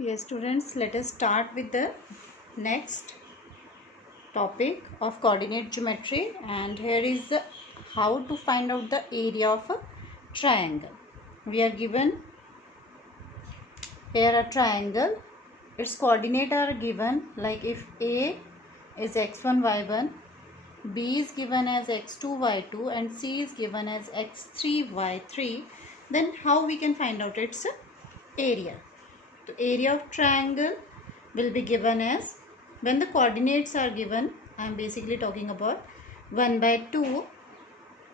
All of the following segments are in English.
Yes, students, let us start with the next topic of coordinate geometry, and here is how to find out the area of a triangle. We are given here a triangle. Its coordinate are given like if A is x1 y1, B is given as x2 y2 and C is given as x3 y3, then how we can find out its area? The area of triangle will be given as, when the coordinates are given, I am basically talking about 1 by 2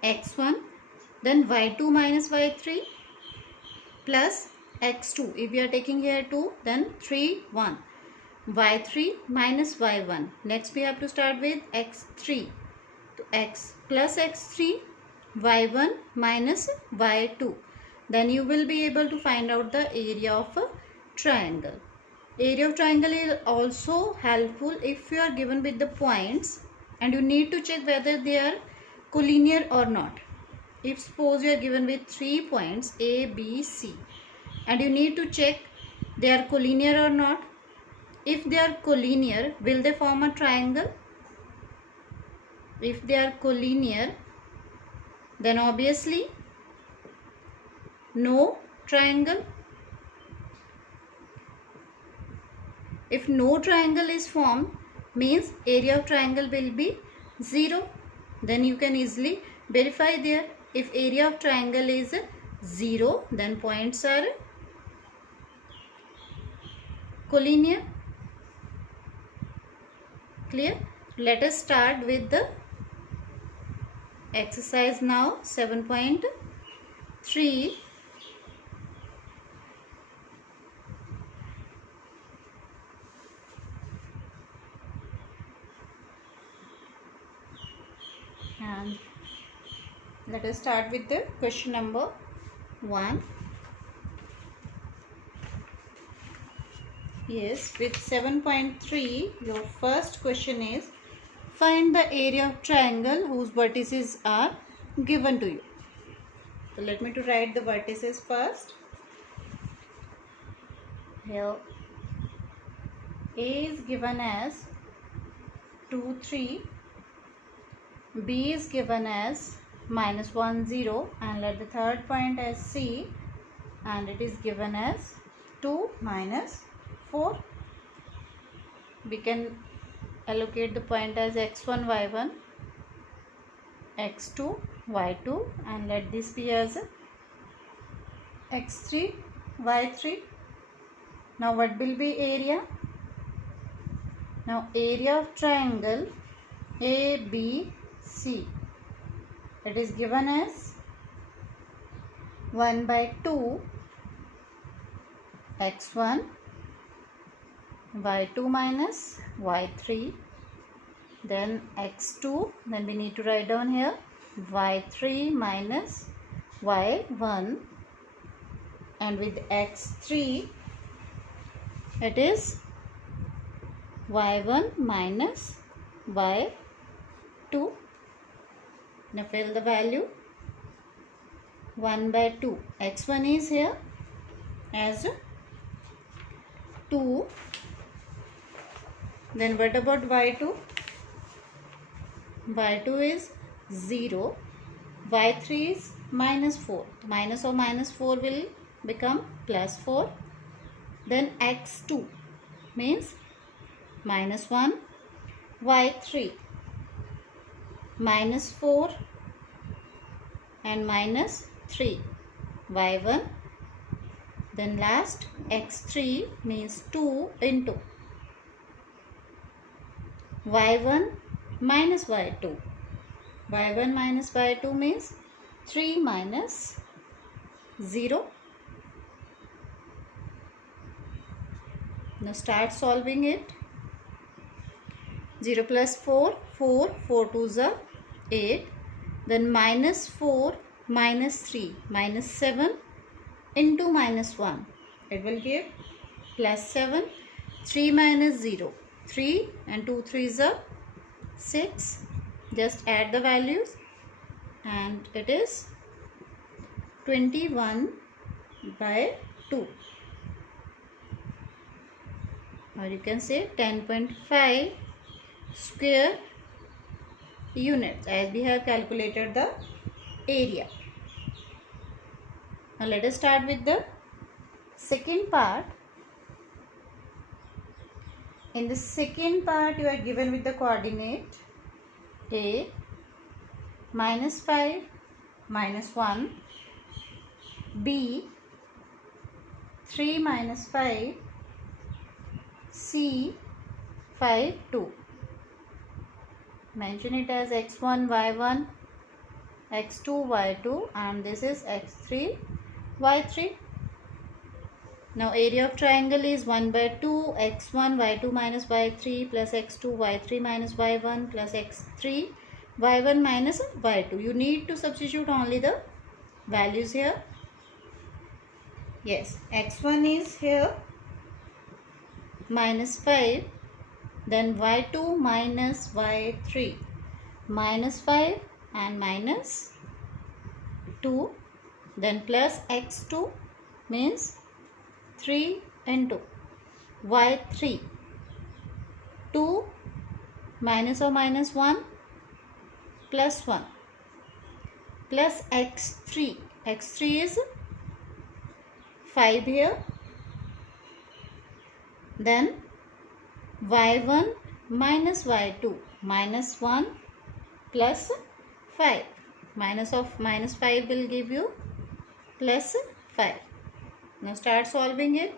x1, then y2 minus y3 plus x2. If we are taking here 2, then 3 1, y3 minus y1. Next we have to start with x3, to x plus x3, y1 minus y2. Then you will be able to find out the area of a triangle. Area of triangle is also helpful if you are given with the points and you need to check whether they are collinear or not. If suppose you are given with 3 points A, B, C and you need to check they are collinear or not. If they are collinear, will they form a triangle? If they are collinear, then obviously no triangle. If no triangle is formed, means area of triangle will be 0. Then you can easily verify there. If area of triangle is 0, then points are collinear. Clear? Let us start with the exercise now. 7.3. And let us start with the question number 1. Yes, with 7.3, your first question is, find the area of triangle whose vertices are given to you. So let me to write the vertices first. Here A is given as 2 3, B is given as minus 1 0, and let the third point as C, and it is given as 2 minus 4. We can allocate the point as x1 y1, x2 y2, and let this be as x3 y3. Now what will be area? Now area of triangle ABC, it is given as 1 by 2 x1 y2 minus y3, then x2, then we need to write down here y3 minus y1, and with x3 it is y1 minus y2. Now fill the value. 1 by 2, x1 is here as 2, then what about y2? y2 is 0, y3 is minus 4, minus or minus 4 will become plus 4, then x2 means minus 1, y3 minus 4 and minus 3, y1, then last x3 means 2 into y1 minus y2. y1 minus y2 means 3 minus 0. Now start solving it. 0 plus 4, 4, 4 2s are 8. Then minus 4 minus 3, minus 7 into minus 1. It will give plus 7. 3 minus 0, 3, and 2 3s are 6. Just add the values and it is 21 by 2. or you can say 10.5 square units, as we have calculated the area. Now let us start with the second part. In the second part, you are given with the coordinate A -5 -1, B 3 -5, C 5 2. Mention it as x1 y1, x2 y2, and this is x3 y3. Now area of triangle is 1/2 x1 y2 minus y3 plus x2 y3 minus y1 plus x3 y1 minus y2. You need to substitute only the values here. Yes, x1 is here -5, then y2 minus y3 -5 and -2, then plus x2 means 3 into y3 2 minus or minus 1 plus 1 plus x3. x3 is 5 here, then y1 minus y2 minus 1 plus 5. Minus of minus 5 will give you plus 5. Now start solving it.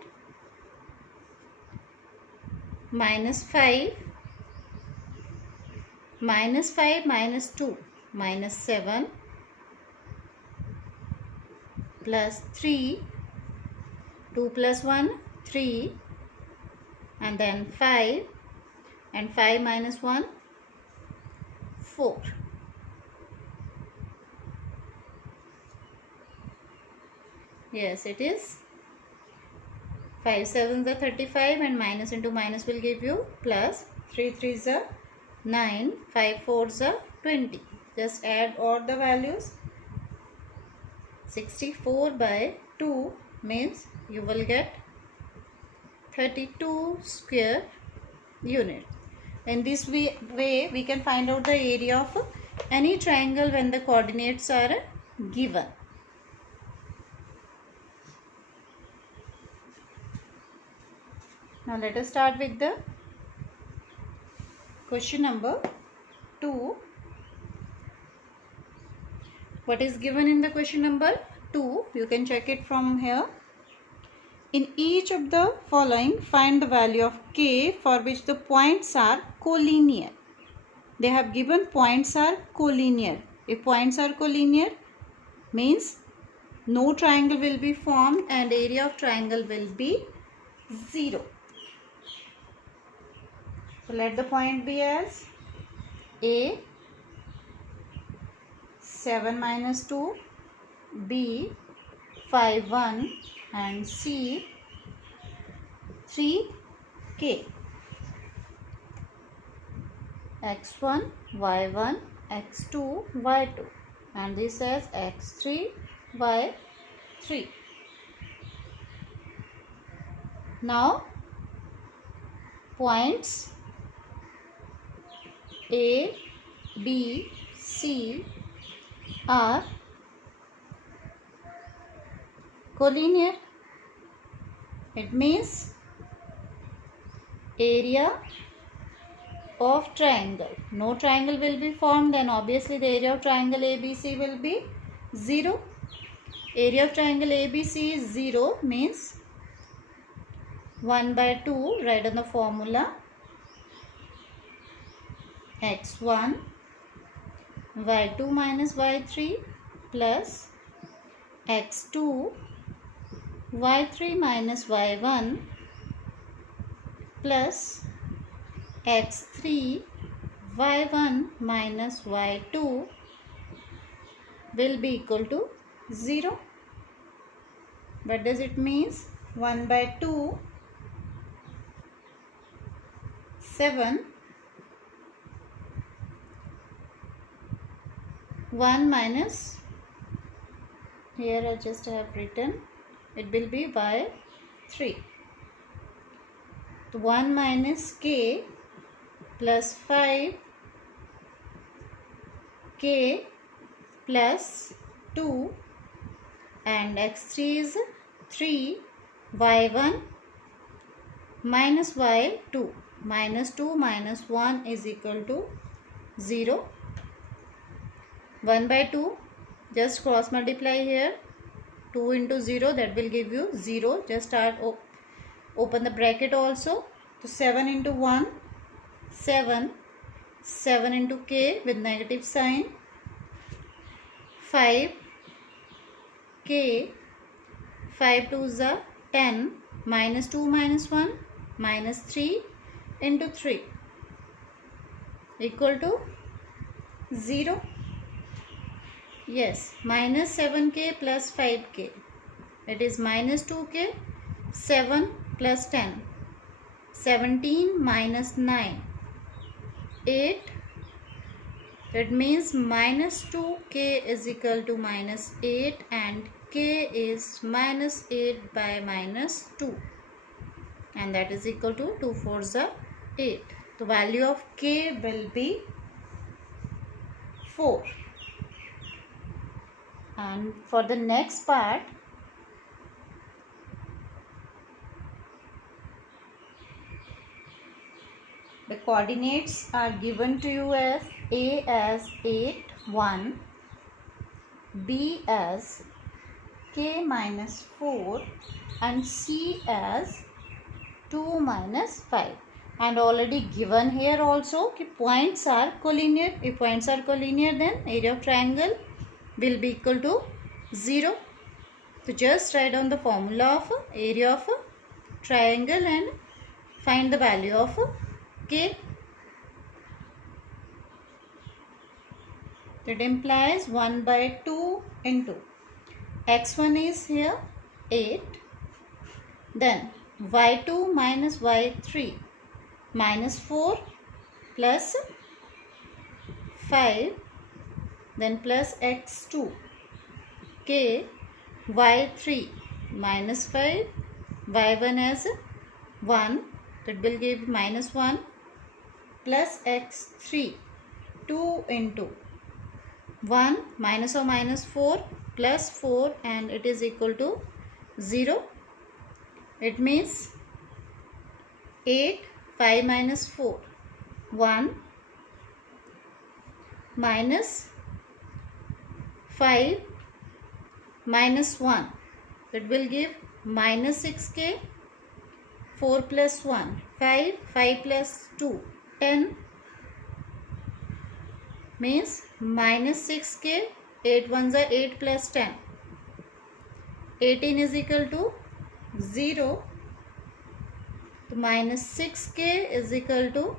-5 minus 2 minus 7 plus 3, 2 plus 1 3, and then 5, and 5 minus 1 4. Yes, it is 5 7s are 35, and minus into minus will give you plus. 3 3s are 9, 5 4s are 20. Just add all the values. 64/2 means you will get 32 square units. In this way we can find out the area of any triangle when the coordinates are given. Now let us start with the question number 2. What is given in the question number 2? You can check it from here. In each of the following, find the value of k for which the points are collinear. They have given points are collinear. If points are collinear, means no triangle will be formed and area of triangle will be 0. So let the point be as A 7 minus 2, B 5 1, and C 3 k. x1 y1 x2 y2, and this as x3 y3. Now points A, B, C are collinear. It means area of triangle. No triangle will be formed, then obviously the area of triangle ABC will be 0. Area of triangle ABC is 0 means 1/2. Write on the formula. x1 y2 minus y3 plus x2 y3 minus y1 plus x3 y1 minus y2 will be equal to 0. What does it means? 1/2 7 1 minus, here I just have written, it will be by 3. तो 1 minus k plus 5k plus 2 and x3 is 3 y1 minus y2. Minus 2 minus 1 is equal to 0. 1 by 2, just cross multiply here. 2 into 0, that will give you 0. Just start open the bracket also. So 7 into 1, 7. 7 into k with negative sign. 5k. 5 2 is 10. Minus 2 minus 1 minus 3 into 3 equal to 0. Yes, minus 7k plus 5k. It is minus 2k. 7 plus 10. 17 minus 9. 8. That means minus 2k is equal to minus 8 and k is minus 8 by minus 2. And that is equal to 2 4s are 8. The value of k will be 4. And for the next part, the coordinates are given to you as A as 8, 1, B as k minus 4 and C as 2 minus 5. And already given here also कि points are collinear. If points are collinear, then area of triangle will be equal to 0. So just write down the formula of area of triangle and find the value of k. That implies 1 by 2 into x1 is here 8. Then y2 minus y3 minus 4 plus 5. Then plus x2 k y3 minus 5 y1 as 1, that will give minus 1 plus x3 2 into 1 minus or minus 4 plus 4 and it is equal to 0. It means 8 5 minus 4 1 minus 5 minus 1, that will give minus 6k. 4 plus 1 5, 5 plus 2 10 means minus 6k. 8 ones are 8 plus 10, 18 is equal to 0. So minus 6k is equal to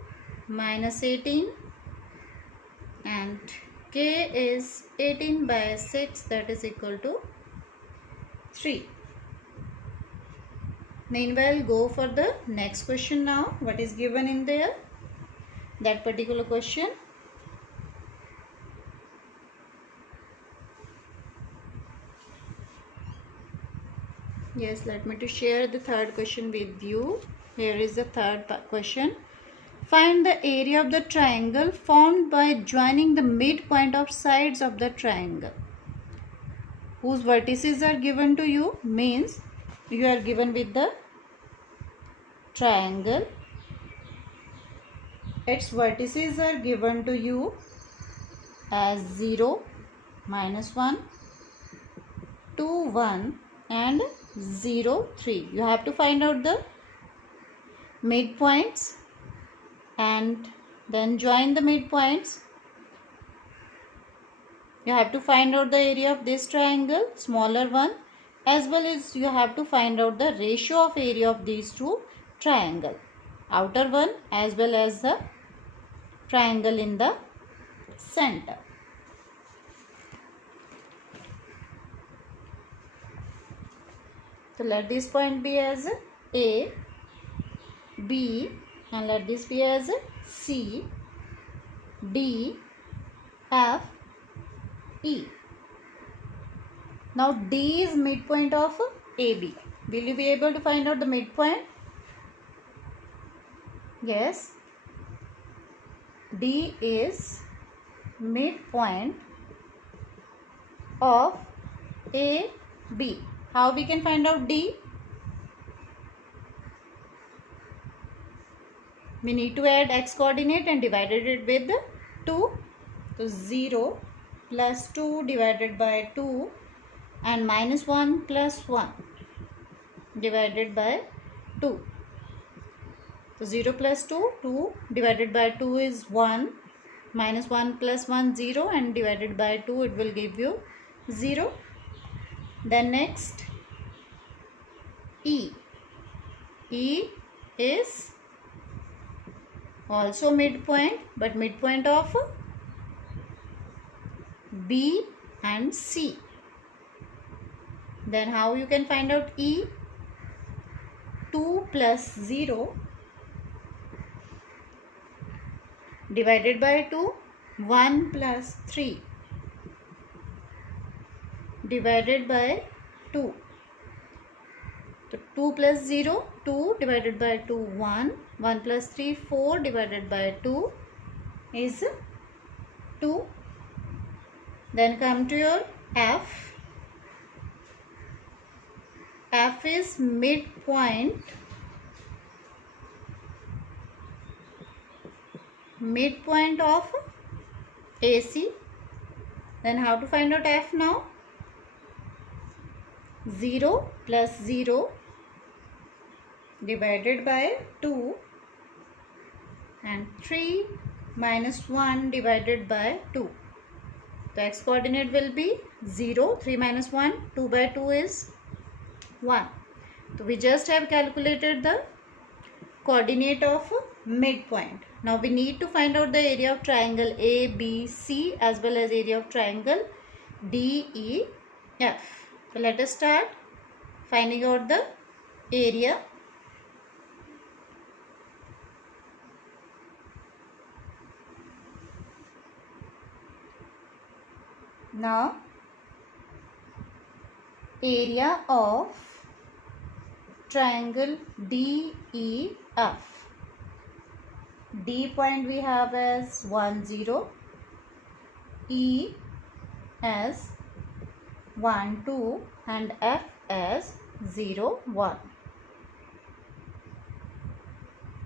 minus 18 and k is 18 by 6, that is equal to 3. Meanwhile, go for the next question now. What is given in there? That particular question. Yes, let me to share the third question with you. Here is the third question. Find the area of the triangle formed by joining the midpoint of sides of the triangle, whose vertices are given to you. Means you are given with the triangle, its vertices are given to you as 0, minus 1, 2, 1 and 0, 3. You have to find out the midpoints and then join the midpoints. You have to find out the area of this triangle, smaller one, as well as you have to find out the ratio of area of these two triangle, outer one as well as the triangle in the center. So let this point be as A, B and let this be as C, D, F, E. Now D is midpoint of AB. Will you be able to find out the midpoint? Yes, D is midpoint of A, B. How we can find out D? We need to add x coordinate and divided it with 2. So 0 plus 2 divided by 2 and minus 1 plus 1 divided by 2. So 0 plus 2, 2 divided by 2 is 1, minus 1 plus 1, 0, and divided by 2 it will give you 0. Then next E. E is also midpoint, but midpoint of B and C. Then how you can find out E? 2 plus 0 divided by 2, 1 plus 3 divided by 2. So 2 plus 0, 2 divided by 2, 1. 1 plus 3, 4 divided by 2 is 2. Then come to your F. F is midpoint of AC. Then how to find out F now? 0 plus 0 divided by 2 and 3 minus 1 divided by 2. The x coordinate will be 0, 3 minus 1, 2 by 2 is 1. So we just have calculated the coordinate of midpoint. Now we need to find out the area of triangle ABC as well as area of triangle DEF. So let us start finding out the area. Now area of triangle DEF. D point we have as 1, 0, E as 1, 2 and F as 0, 1.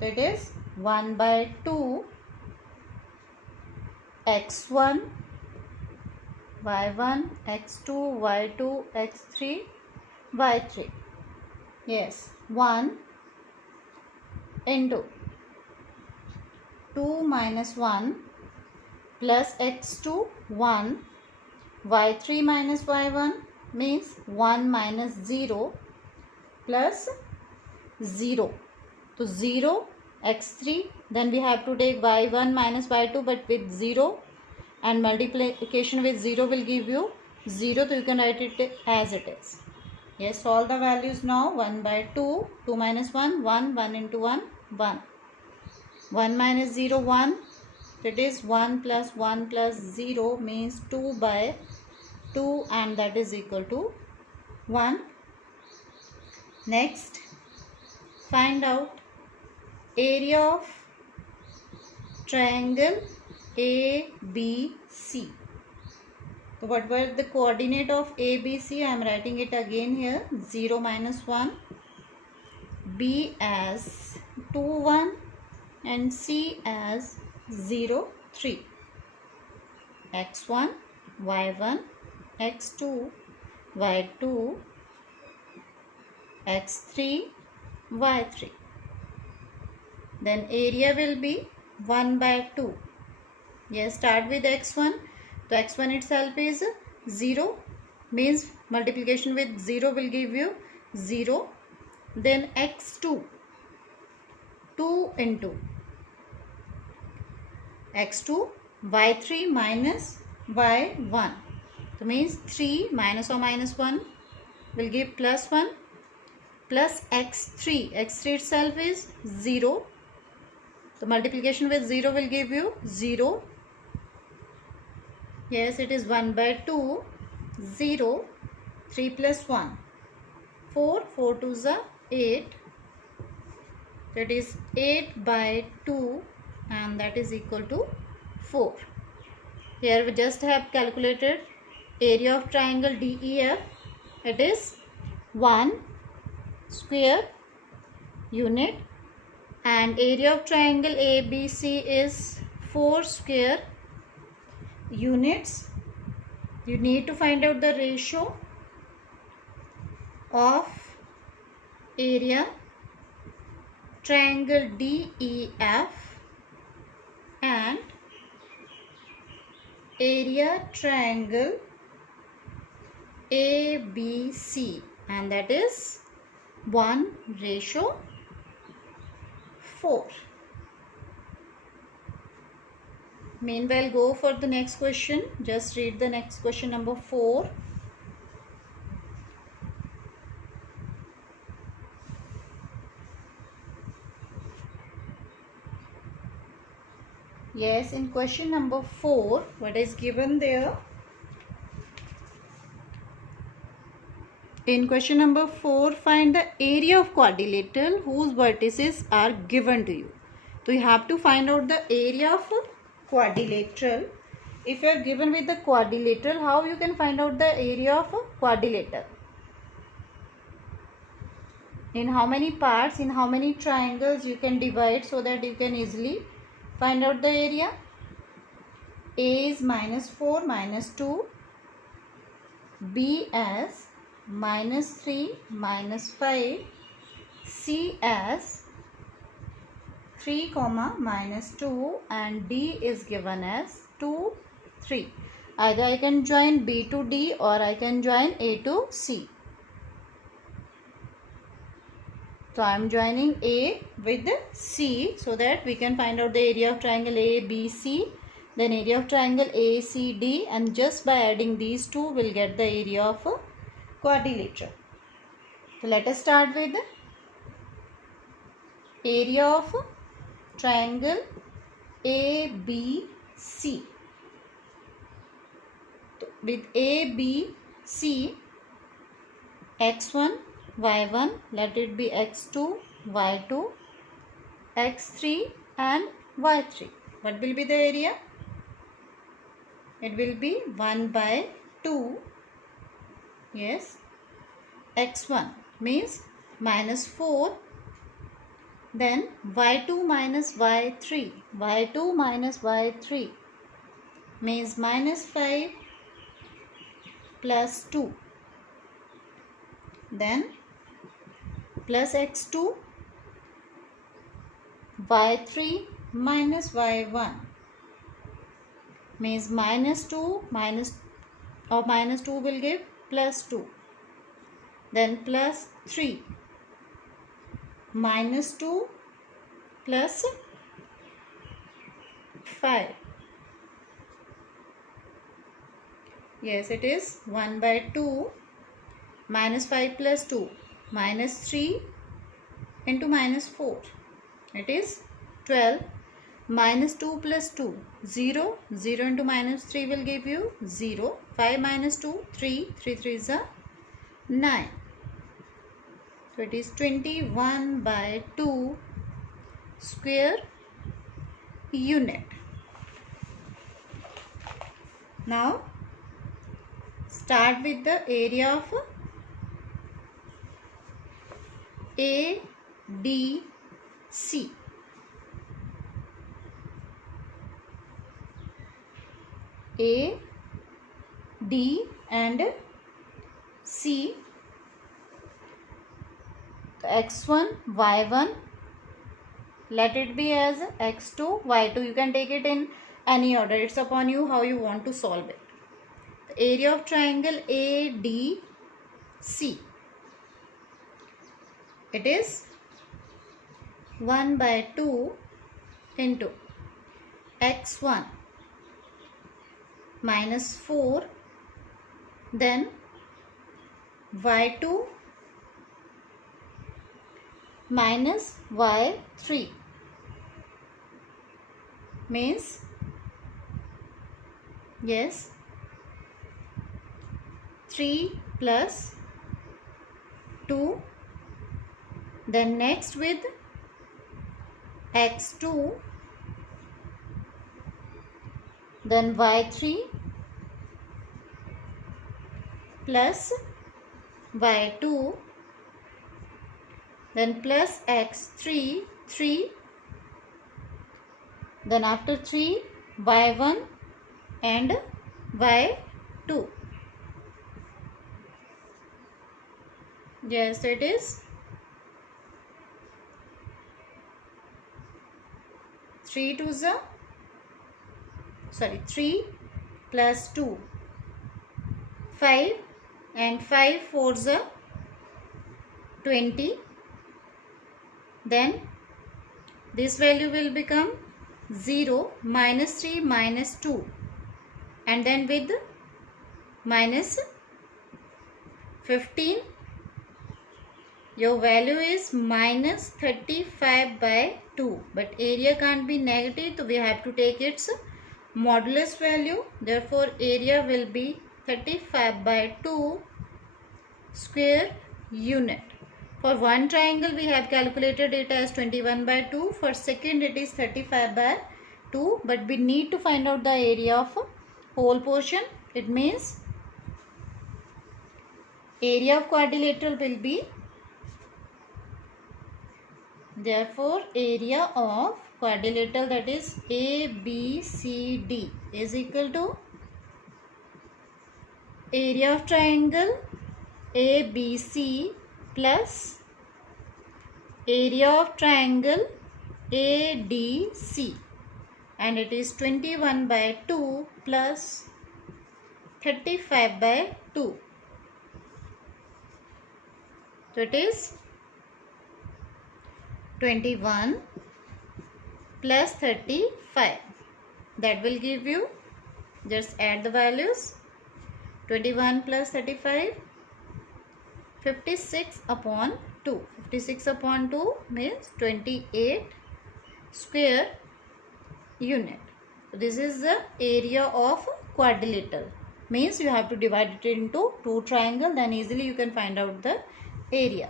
That is 1 by 2 x1, y1, x2, y2, x3, y3. Yes, 1 into 2 minus 1 plus x2, 1, y3 minus y1 means 1 minus 0 plus 0. So 0, x3, then we have to take y1 minus y2 but with 0 and multiplication with 0 will give you 0, so you can write it as it is. Yes, solve the values now. 1 by 2, 2 minus 1, 1, 1 into 1, 1. 1 minus 0, 1. That is 1 plus 0 means 2 by 2 and that is equal to 1. Next, find out area of triangle ABC. So what were the coordinate of ABC? I am writing it again here. 0 minus 1. B as 2, 1 and C as 0, 3. X1, Y1, X2, Y2, X3, Y3. Then area will be 1 by 2. Yes, start with X1. So X1 itself is 0, means multiplication with 0 will give you 0. Then X2, 2 into X2, Y3 minus Y1. So means 3 minus or minus 1 will give plus 1 plus X3. X3 itself is 0. So multiplication with 0 will give you 0. Yes, it is 1 by 2, 0, 3 plus 1, 4, 4 2s are 8, That is 8 by 2 and that is equal to 4. Here we just have calculated area of triangle DEF. It is 1 square unit and area of triangle ABC is 4 square units. You need to find out the ratio of area triangle DEF and area triangle ABC, and that is 1:4. Meanwhile, go for the next question. Just read the next question, number 4. Yes, in question number 4, what is given there? In question number 4, find the area of quadrilateral whose vertices are given to you. So you have to find out the area of quadrilateral. If you are given with the quadrilateral, how you can find out the area of quadrilateral? In how many parts, in how many triangles you can divide so that you can easily find out the area? A is -4 -2, B as -3 -5, C as 3, -2 and D is given as 2, 3. Either I can join B to D or I can join A to C. So I am joining A with C so that we can find out the area of triangle ABC, then area of triangle ACD, and just by adding these two we will get the area of a quadrilateral. So let us start with the area of triangle ABC. With ABC, x1, y1, let it be x2, y2, x3 and y3. What will be the area? It will be 1/2. Yes. x1 means -4. Then y2 minus y3. y2 minus y3 means -5 plus 2. Then plus x2, y3 minus y1 means -2 -2 will give +2. Then plus 3 -2 plus 5. Yes, it is 1/2. -5 plus 2, -3 into -4. It is 12. -2 plus 2, 0. 0 into -3 will give you 0. 5 minus 2, 3. 3 3s are 9. So it is 21/2 square unit. Now start with the area of ADC. A, D and C. X1, Y1, let it be as X2, Y2. You can take it in any order. It's upon you how you want to solve it. The area of triangle ADC. It is 1/2 into x1 -4, then y2 minus y3 means, yes, 3 plus 2. Then next with x2, then y3 plus y2, then plus x3, 3, then after 3 y1 and y2. Yes, it is 3 plus 2 5 and 5 4s are 20. Then this value will become 0, minus 3 minus 2, and then with minus 15 your value is minus 35 by 2, but area can't be negative, so we have to take its modulus value. Therefore area will be 35 by 2 square unit. For one triangle we have calculated it as 21 by 2. For second it is 35 by 2. But we need to find out the area of whole portion. It means area of quadrilateral will be, therefore area of quadrilateral, that is ABCD, is equal to area of triangle ABC plus area of triangle ADC, and it is 21 by 2 plus 35 by 2. So it is 21 plus 35. That will give you, just add the values, 21 plus 35, 56 upon 2. 56 upon 2 means 28 square unit. So this is the area of quadrilateral. Means you have to divide it into two triangles, then easily you can find out the area.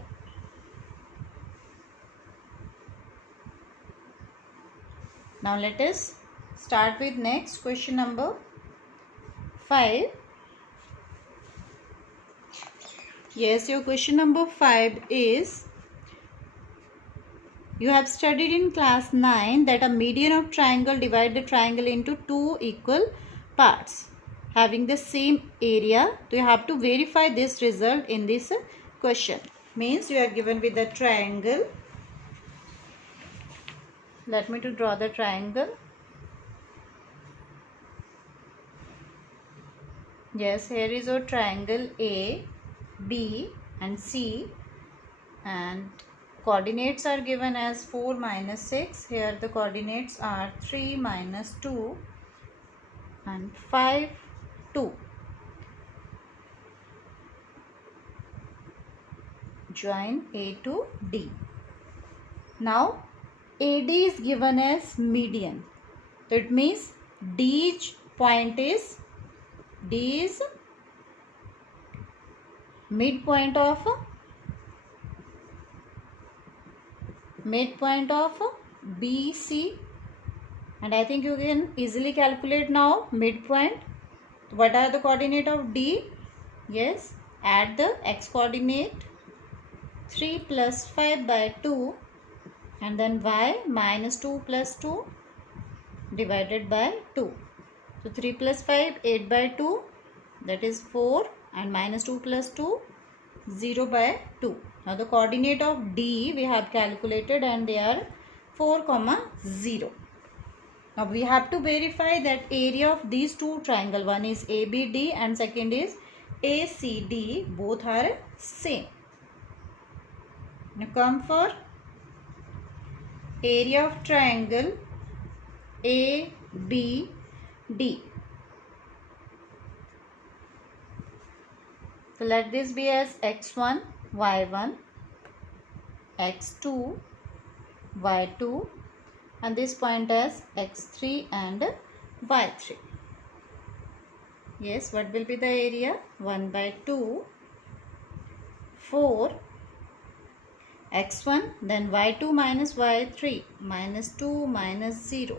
Now let us start with next question number 5. Yes, your question number 5 is, you have studied in class 9 that a median of triangle divide the triangle into two equal parts having the same area. So you have to verify this result in this question. Means you are given with a triangle. Let me to draw the triangle. Yes, here is our triangle A, B and C, and coordinates are given as 4 minus 6. Here the coordinates are 3 minus 2 and 5, 2. Join A to D. Now AD is given as median. That means D point is, D is midpoint of BC, and I think you can easily calculate now midpoint. What are the coordinate of D? Yes, add the x coordinate 3 plus 5 by 2 and then y minus 2 plus 2 divided by 2. So 3 plus 5, 8 by 2, that is 4, and minus 2 plus 2, 0 by 2. Now the coordinate of D we have calculated and they are 4, 0. Now we have to verify that area of these two triangle, one is ABD and second is ACD, both are same. Now come for area of triangle ABD. So let this be as x1, y1, x2, y2, and this point as x3 and y3. Yes, what will be the area? 1 by 2, 4, x1, then y2 minus y3 minus 2 minus 0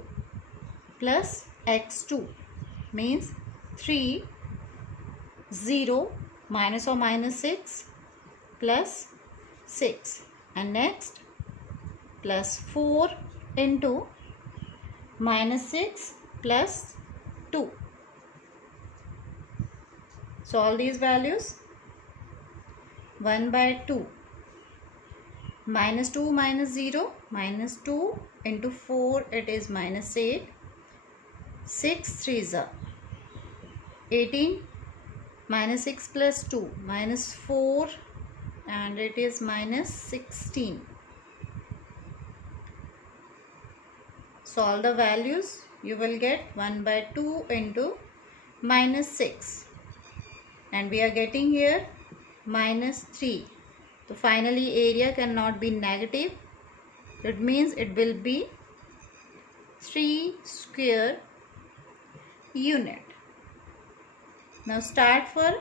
plus x2 means 3 0 minus or minus 6 plus 6, and next plus 4 into minus 6 plus 2. So all these values 1 by 2 minus 2 minus 0 minus 2 into 4 it is minus 8, 6 3s are 18, minus 6 plus 2 minus 4 and it is minus 16. Solve the values, you will get 1 by 2 into minus 6 and we are getting here minus 3. So finally area cannot be negative. It means it will be 3 square unit. Now start for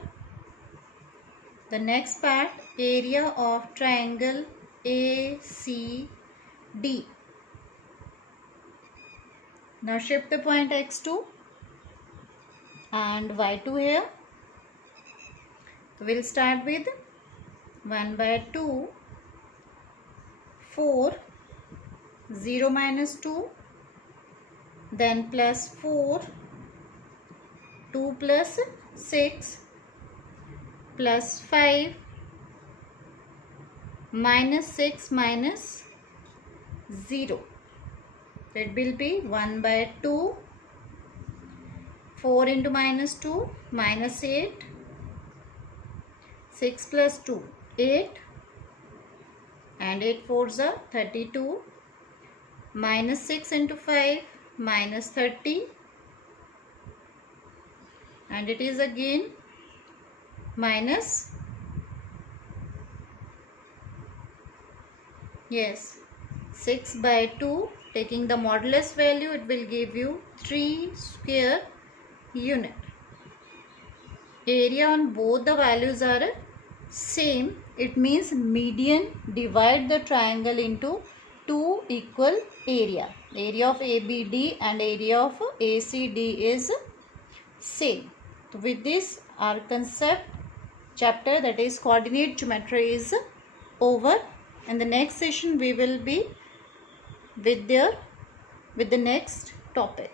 the next part, area of triangle ACD. Now shift the point x2 and y2 here. We'll start with 1 by 2, 4, 0 minus 2, then plus 4, 2 plus 6, plus 5, minus 6 minus 0. It will be 1 by 2, 4 into minus 2, minus 8, 6 plus 2, 8 and 8 4s are 32, minus 6 into 5 minus 30 and it is again minus 6 by 2. Taking the modulus value it will give you 3 square unit. Area on both the values are same. It means median divide the triangle into two equal area. Area of ABD and area of ACD is same. So with this our concept chapter, that is coordinate geometry, is over. In the next session we will be with the next topic.